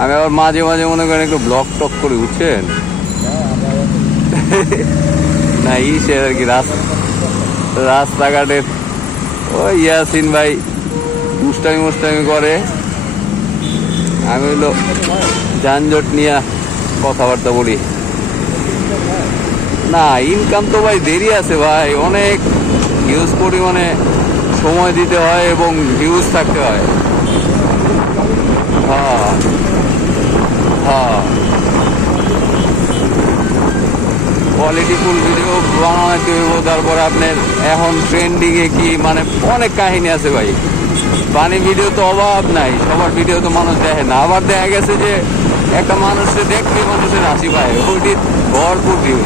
আমি আবার মাঝে মাঝে মনে করেন একটু ব্লগ টক করে, বুঝছেন? না ইসের আর কি রাস্তাঘাটের ওই ইয়াসিন ভাই মুস্তামি মুস্তামি করে, আমি হলো যানজট নিয়ে কথাবার্তা বলি। না ইনকাম তো ভাই দেরি আছে ভাই, অনেক হিউজ পরিমাণে সময় দিতে হয় এবং ভিউজ থাকতে হয়। হ্যাঁ হ্যাঁ, কোয়ালিটিফুল ভিডিও বানাতে হইব। তারপরে আপনার এখন ট্রেন্ডিংয়ে কি মানে অনেক কাহিনী আছে ভাই। পানি ভিডিও তো অভাব নাই, সবার ভিডিও তো মানুষ দেখে না। আবার দেখা গেছে যে একটা মানুষকে দেখলে মানুষের হাসি পায়, ওইটি ভরপুর ভিউ।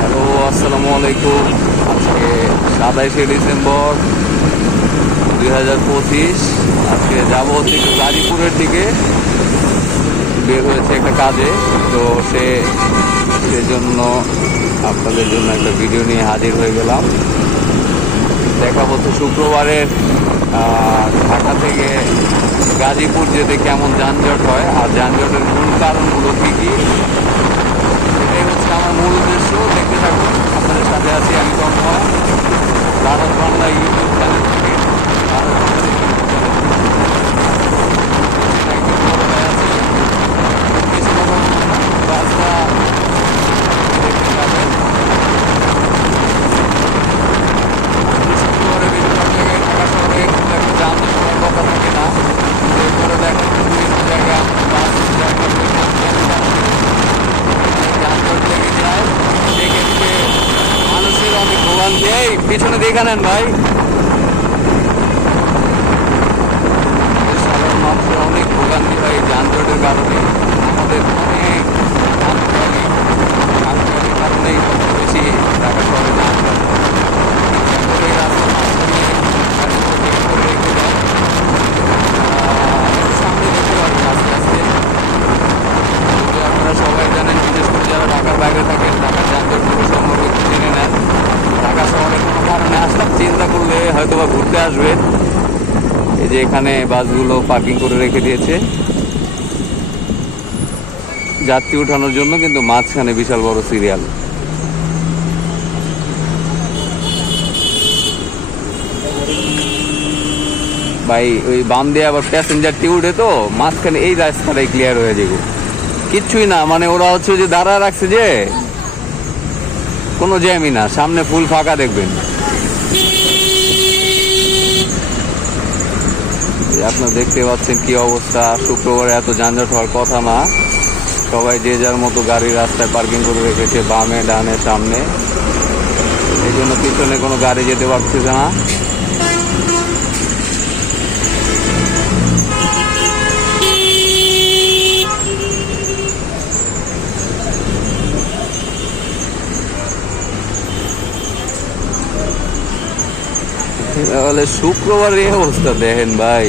হ্যালো আসসালামু আলাইকুম। আজকে 27শে ডিসেম্বর 2025। আজকে যাবো হচ্ছে একটু গাজীপুরের দিকে, বের হয়েছে একটা কাজে। তো সেজন্য আপনাদের জন্য একটা ভিডিও নিয়ে হাজির হয়ে গেলাম। দেখা হচ্ছে শুক্রবারের ঢাকা থেকে গাজীপুর যেতে কেমন যানজট হয় আর যানজটের মূল কারণগুলো কী কী, এটাই হচ্ছে আমার মূল উদ্দেশ্য। দেখতে থাকুন, আপনাদের সাথে আছি আমি তন্ময়, ভারত বাংলা ইউটিউব চ্যানেল থেকে। ভারত বাংলা ইউটিউব চ্যানেল একদম বড় ভাই আছে, বেশি কথা বলবো না, রাস্তা দেখতে পাবেন। শুক্রবারে বেশিরভাগ জায়গায় ঢাকা শহরে খুব একটা যানজট হওয়ার কথা থাকে না, এরপরে দেখেন বিভিন্ন জায়গায় বাস জায়গা যানজট লেগে যায়। সেক্ষেত্রে মানুষের অনেক ভোগান্তি। এই পিছনে দেখে নেন ভাই, সাধারণ মানুষের অনেক ভোগান্তি হয় এই যানজটের কারণে। আমাদের অনেক আন্তর্জাতিক কারণেই সবচেয়ে বেশি ঢাকা শহরে যানজট। ইচ্ছা করে রাস্তার মাঝখানে গাড়িগুলো বের করে রেখে দেয়। সামনে দেখতে পারবেন আস্তে আস্তে। যদি আপনারা সবাই জানেন, বিশেষ করে যারা ঢাকার বাইরে থাকেন, ঢাকার যানজটগুলো সম্পর্কে একটু জেনে নেন। ঢাকা শহরে কোনো কারণে আসলাম চিন্তা করলে হয়তো বা ঘুরতে আসবে। এই যে এখানে বাসগুলো পার্কিং করে রেখে দিয়েছে যাত্রী ওঠানোর জন্য, কিন্তু মাঝখানে বিশাল বড় সিরিয়াল। ভাই ওই বাম দিয়ে আবার প্যাসেঞ্জারটি উঠে, তো মাঝখানে এই রাস্তাটাই ক্লিয়ার হয়ে যাবে। কিচ্ছুই না, মানে ওরা হচ্ছে যে দাঁড়া রাখছে, যে কোনো জ্যামই না, সামনে ফুল ফাঁকা দেখবেন। আপনারা দেখতে পাচ্ছেন কি অবস্থা। শুক্রবারে এত যানজট হওয়ার কথা না, সবাই যে যার মতো গাড়ি রাস্তায় পার্কিং করে রেখেছে, বামে ডানে সামনে। এই জন্য পিছনে কোনো গাড়ি যেতে পারতেছে না। তাহলে শুক্রবার এই অবস্থা দেখেন ভাই।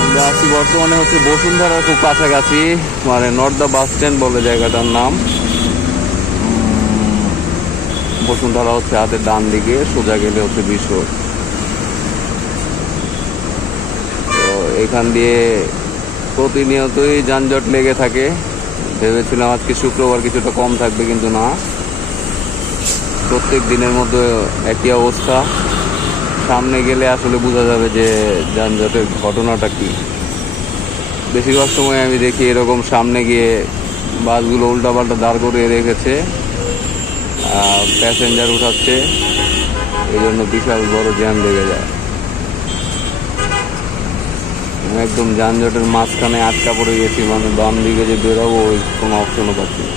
আমরা আছি বর্তমানে হচ্ছে বসুন্ধরার খুব কাছাকাছি, মানে নর্দা বাস স্ট্যান্ড বলে জায়গাটার নাম। বসুন্ধরা হচ্ছে হাতের ডান দিকে, সোজা গেলে হচ্ছে বিশোর। এখান দিয়ে প্রতিনিয়তই যানজট লেগে থাকে। ভেবেছিলাম আজকে শুক্রবার কিছুটা কম থাকবে, কিন্তু না, প্রত্যেক দিনের মধ্যে একই অবস্থা। সামনে গেলে আসলে বোঝা যাবে যে যানজটের ঘটনাটা কি। বেশিরভাগ সময় আমি দেখি এরকম সামনে গিয়ে বাসগুলো উল্টাপাল্টা দাঁড় করিয়ে রেখেছে, প্যাসেঞ্জার উঠাচ্ছে, এই জন্য বিশাল বড় জ্যাম লেগে যায়। একদম যানজটের মাঝখানে আটকা পড়ে গেছি, মানে বাম দিকে যে বেরোবো ওই কোনো অপশনও পাচ্ছি না।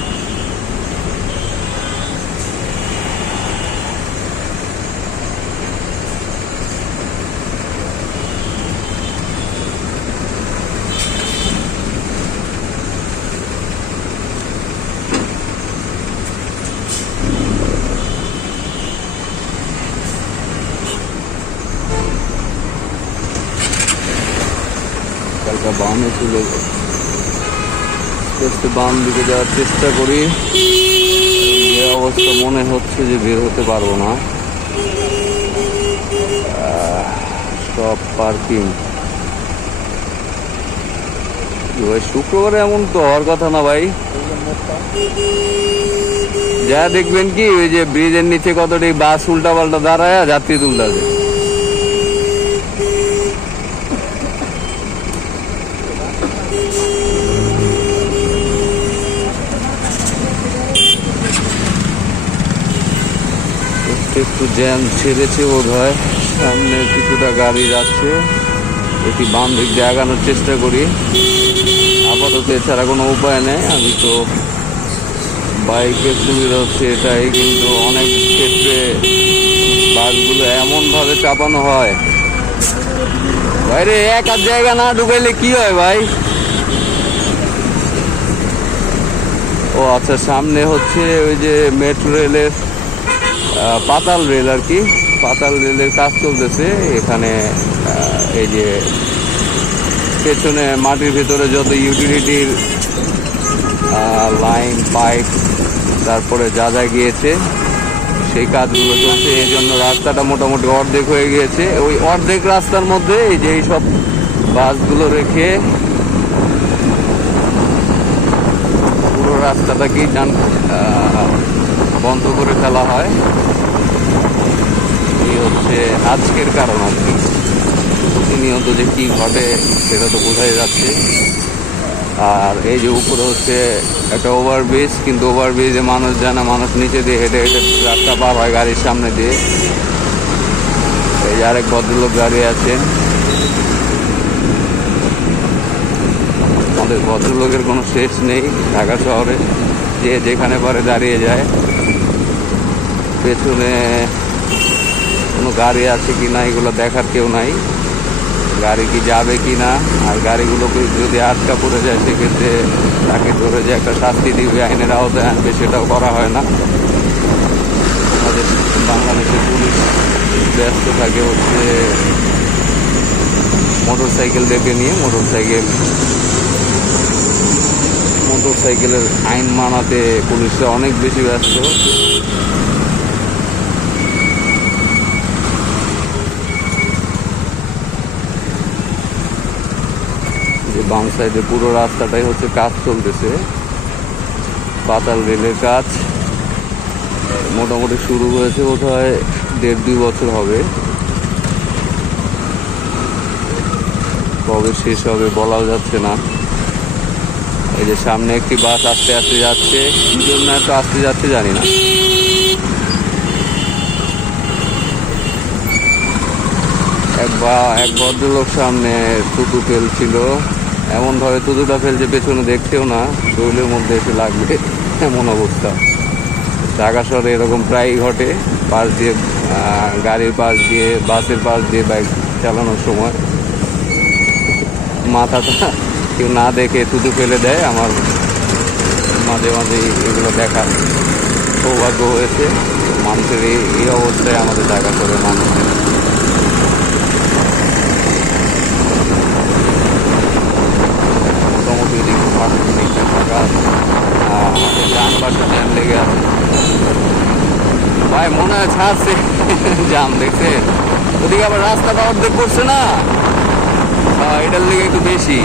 কালকা বামে চলে আস্তে আস্তে বাম দিকে যাওয়ার চেষ্টা করি। যে অবস্থা মনে হচ্ছে যে বের হতে পারবো না। সব পার্কিং। ভাই শুক্রবারে এমন তো হওয়ার কথা না ভাই। যা দেখবেন কি ওই যে ব্রিজের নিচে কতটি বাস উল্টা পাল্টা দাঁড়ায় যাত্রী তুলতেছে। একটু জ্যাম ছেড়েছে বোধ হয়, সামনে কিছুটা গাড়ি যাচ্ছে। একটি বাম দিক দিয়ে আগানোর চেষ্টা করি। আপাতত এছাড়া কোনো উপায় নেই। আমি তো বাইকের সুবিধা হচ্ছে এটাই, কিন্তু অনেক ক্ষেত্রে বাসগুলো এমনভাবে চাপানো হয় বাইরে, এক আধ জায়গা না ঢুকাইলে কি হয় ভাই। ও আচ্ছা, সামনে হচ্ছে ওই যে মেট্রো রেলের পাতাল রেল আর কি, পাতাল রেলের কাজ চলতেছে এখানে। এই যে পেছনে মাটির ভেতরে যত ইউটিলিটির লাইন পাইপ তারপরে যা যা গিয়েছে সেই কাজগুলো চলছে। এই জন্য রাস্তাটা মোটামুটি অর্ধেক হয়ে গিয়েছে। ওই অর্ধেক রাস্তার মধ্যে এই যে এইসব বাসগুলো রেখে পুরো রাস্তাটাকেই বন্ধ করে ফেলা হয়। এই হচ্ছে আজকের কারণ আর কি। প্রতিনিয়ত যে কি ঘটে সেটা তো বোঝাই যাচ্ছে। আর এই যে উপরে হচ্ছে একটা ওভারব্রিজ, কিন্তু ওভারব্রিজে মানুষ যায় না, মানুষ নিচে দিয়ে হেঁটে হেঁটে রাস্তা পার হয় গাড়ির সামনে দিয়ে। এই যে আরেক ভদ্রলোক দাঁড়িয়ে আছেন। আমাদের ভদ্রলোকের কোনো শেষ নেই ঢাকা শহরে, যে যেখানে পারে দাঁড়িয়ে যায়। পেছনে কোনো গাড়ি আছে কি না এগুলো দেখার কেউ নাই, গাড়ি কি যাবে কি না। আর গাড়িগুলোকে যদি আটকা পড়ে যায় সেক্ষেত্রে তাকে ধরে যে একটা শাস্তি দিবে, আইনের আওতায় আনবে, সেটাও করা হয় না। আমাদের বাংলাদেশের পুলিশ ব্যস্ত থাকে হচ্ছে মোটরসাইকেলদেরকে নিয়ে। মোটরসাইকেলের আইন মানাতে পুলিশরা অনেক বেশি ব্যস্ত। যে বাম সাইডে পুরো রাস্তাটাই হচ্ছে কাজ চলতেছে, পাতাল রেলের কাজ। মোটামুটি শুরু হয়েছে বোধ হয় 1.5-2 বছর হবে। কবে শেষ হবে বলাও যাচ্ছে না। এই যে সামনে একটি বাস আস্তে আস্তে যাচ্ছে, কি জন্য এত আস্তে যাচ্ছে জানি না। এক ভদ্রলোক সামনে থুতু ফেলছিল, এমনভাবে থুতুটা ফেলছে পেছনে দেখছেও না, শরীরের মধ্যে এসে লাগবে এমন অবস্থা। ঢাকা শহরে এরকম প্রায়ই ঘটে। পাশ দিয়ে গাড়ির পাশ দিয়ে, বাসের পাশ দিয়ে বাইক চালানোর সময় মাথাটা কেউ না দেখে থুতু ফেলে দেয়। আমার মাঝে মাঝে এগুলো দেখার সৌভাগ্য হয়েছে। মানুষের এই অবস্থায় আমাদের ঢাকা শহরের মানুষের। মোটামুটি ওদিকে ফাঁকা, আমাদের ডান পাশে জ্যাম লেগে আছে ভাই, মনে হয় ছাড়ছে জ্যাম। দেখছে ওদিকে আবার রাস্তাটা অর্ধেক করছে না, এটার লেগে একটু বেশি।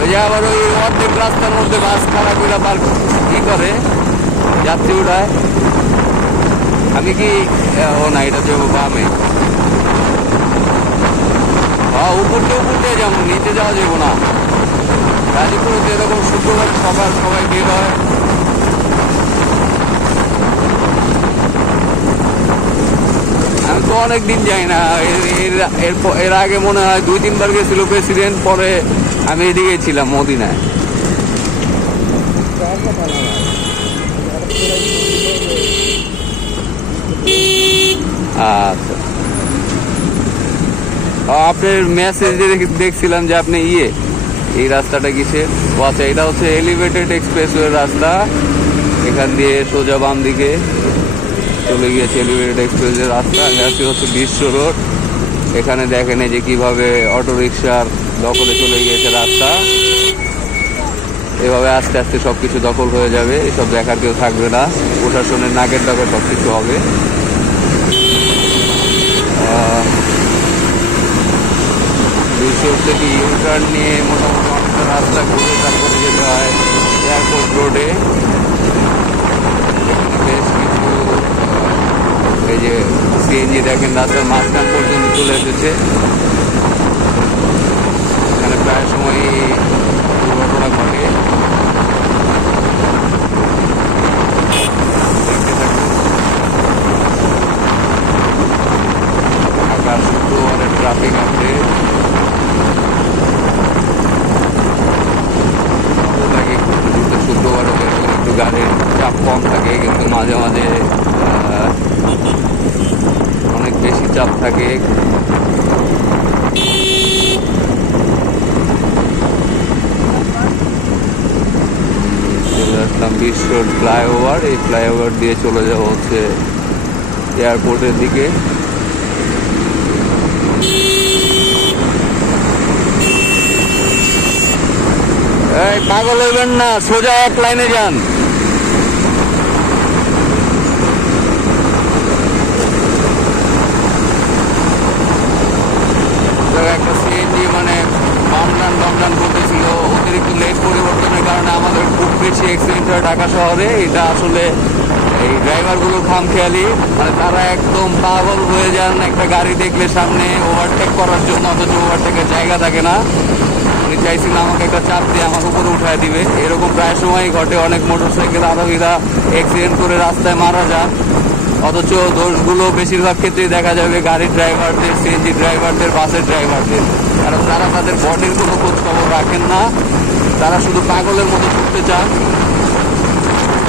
ওই যে আবার ওই অর্ধেক রাস্তার মধ্যে বাস খারাপ করে আবার কি করে যাত্রী উঠায়। আমি কি ও না, এটা যাবো বামে। উপর দিয়ে যাবো, নিচে যাওয়া যাবো না। গাজীপুরে যেরকম শুক্রবার সকাল সবাই বের হয়, আমি তো অনেক দিন যাই না। এর আগে মনে হয় 2-3 বার গেছিল প্রেসিডেন্ট, পরে আমি এদিকে ছিলাম মদিনায়। আচ্ছা, আপনার মেসেজ দেখছিলাম যে আপনি এই রাস্তাটা কিসের। ও আচ্ছা, এটা হচ্ছে এলিভেটেড এক্সপ্রেসওয়ে রাস্তা। এখান দিয়ে সোজা বাম দিকে চলে গিয়েছে এলিভেটেড এক্সপ্রেসওয়ে রাস্তা। হচ্ছে বিশ্ব রোড। এখানে দেখেন যে কিভাবে অটো রিক্সার দখলে চলে গিয়েছে রাস্তা। এভাবে আস্তে আস্তে সবকিছু দখল হয়ে যাবে, এসব দেখার কেউ থাকবে না, প্রশাসনের নাকের ডাকে সবকিছু হবে। বিশ্বর থেকে ইউটার্ন নিয়ে মোটামুটি অনেকটা রাস্তা ঘুরে তারপরে যেতে হয় এয়ারপোর্ট রোডে। বেশ কিছু এই যে সিএনজি দেখেন রাস্তার মাঝখান পর্যন্ত চলে এসেছে। এখানে প্রায় সময় দুর্ঘটনা ঘটে। ঢাকা শুক্রবারের ট্রাফিক আপডেট। শুক্রবারে একটু গাড়ির চাপ কম থাকে, কিন্তু মাঝে মাঝে অনেক বেশি চাপ থাকে। চলে আসলাম বিশ্ব ফ্লাইওভার। এই ফ্লাইওভার দিয়ে চলে যাওয়া হচ্ছে এয়ারপোর্টের দিকে। এই পাগল হইবেন না, সোজা এক লাইনে যান। একটা সিএনজি মানে বামডান করতেছিল, অতিরিক্ত লেট পরিবর্তনের কারণে আমাদের খুব বেশি অ্যাক্সিডেন্ট হয় ঢাকা শহরে। এটা আসলে এই ড্রাইভারগুলো খামখেয়ালি, মানে তারা একদম পাগল হয়ে যান একটা গাড়ি দেখলে সামনে ওভারটেক করার জন্য, অথচ ওভারটেকের জায়গা থাকে না। উনি চাইছিল আমাকে একটা চাপ দিয়ে আমার উপরে উঠায় দিবে। এরকম প্রায় সময়ই ঘটে। অনেক মোটরসাইকেল আরোহীরা অ্যাক্সিডেন্ট করে রাস্তায় মারা যান, অথচ দোষগুলো বেশিরভাগ ক্ষেত্রেই দেখা যাবে গাড়ির ড্রাইভারদের, সিএনজি ড্রাইভারদের, বাসের ড্রাইভারদের। কারণ তারা তাদের বডির কোনো খোঁজ খবর রাখেন না, তারা শুধু পাগলের মতো ছুটতে চান।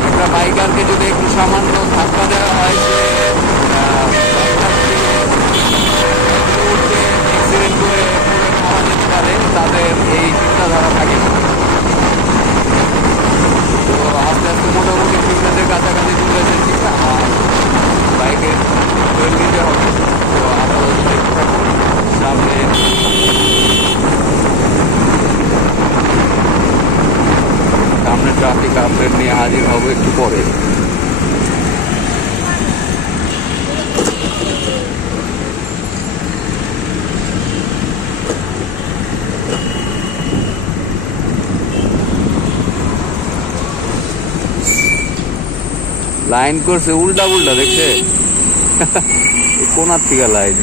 একটা বাইকারকে যদি একটু সামান্য ধাক্কা দেওয়া হয়, সে অ্যাক্সিডেন্ট করে মারা যেতে পারে, তাদের এই চিন্তাধারা থাকে না। তো আস্তে আস্তে মোটামুটি ফিটনেসের কাছাকাছি চলে এসেছি। আমার বাইকের তেল দিতে হবে, তো আপনারা দেখতে থাকুন। সামনে ট্রাফিক আপডেট নিয়ে হাজির হবো একটু পরে। লাইন করছে উল্টা উল্টা, দেখছে কোনার থেকে লাইন।